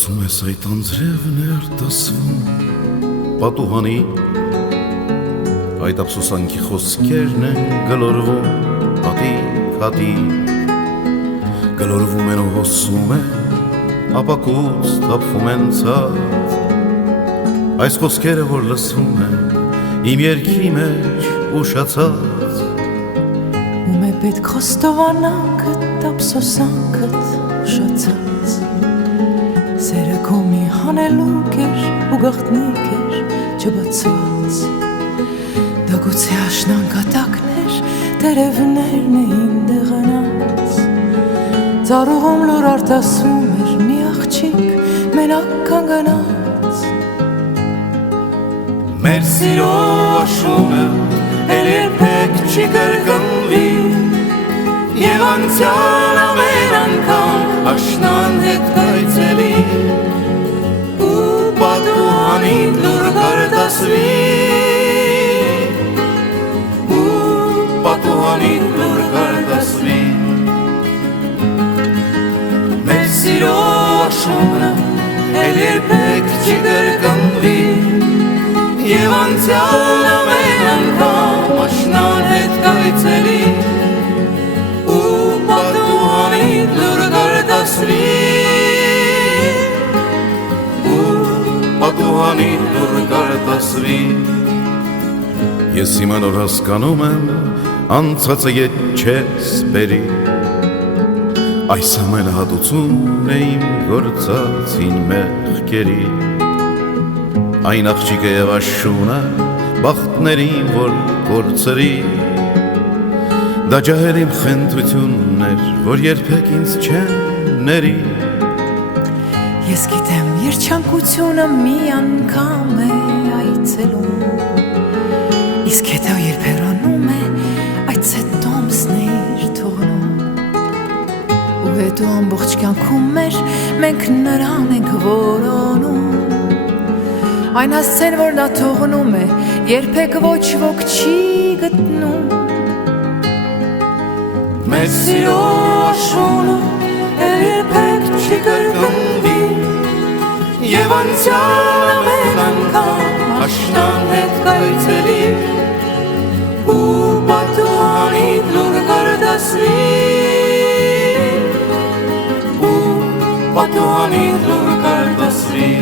Կարծում ես այդ անձրևն է արտասվում պատուհանի, այդ ափսոսանքի խոսքերն են գլորվում հատիկ, գլորվում են ու հոսում են, ապակուց թափվում են ցած, այս խոսքերը որ լսվում են իմ երգի մեջ ուշացած, ում է պետք խոստովանանքդ, ափսոսանքդ ուշացած, սերը քո մի հանելուկ էր ու գաղտնիք էր չբացված, դա գուցե աշնանկատակներ, տերևներն էին դեղանած, ծառուղում լուր արտասվում էր մի աղջիկ մենակ կանգնած, մեր սիրո աշունը էլ երբեք չի կրկնվի, և անցյալ ամեն անգամ աշնան հետ կայցելի, ու պատուհանին լուր կարտասվի, ու պատուհանին լուր կարտասվի, մեր սիրո աշունը էլ երբեք չի կրկնվի, և անցյալ ամեն անգամ աշնան հետ կայցելի, ու պատուհանին լուր կարտասվի, ու պատուհանին լուր կարտասվի, ես հիմա նոր հասկանում եմ անցածը ետ չես բերի, այս ամենը հատուցումն է իմ գործածին մեղքերի, այն աղջիկը և աշունը բախտներին որ կորցրի, դա ջահել իմ խնդրությունն էր, որ երբեք ինձ չեն ների, ես գիտեմ երջանկությունը մի անգամ է այցելում, իսկ հետո երբ հեռանում է, այդ սետոմսն է իր թողնում, ու հետո ամբողջ կյանքում մեր մենք նրան ենք որոնում, այն հասցեն, որ նա թողնում է, երբեք ոչ ոք չի գտնում, մեր սիրո աշունը էլ երբեք չի կրկնվի, և անցյալ ամեն անգամ աշնան հետ կայցելի, ու պատուհանին լուր կարտասվի, ու պատուհանին լուր կարտասվի,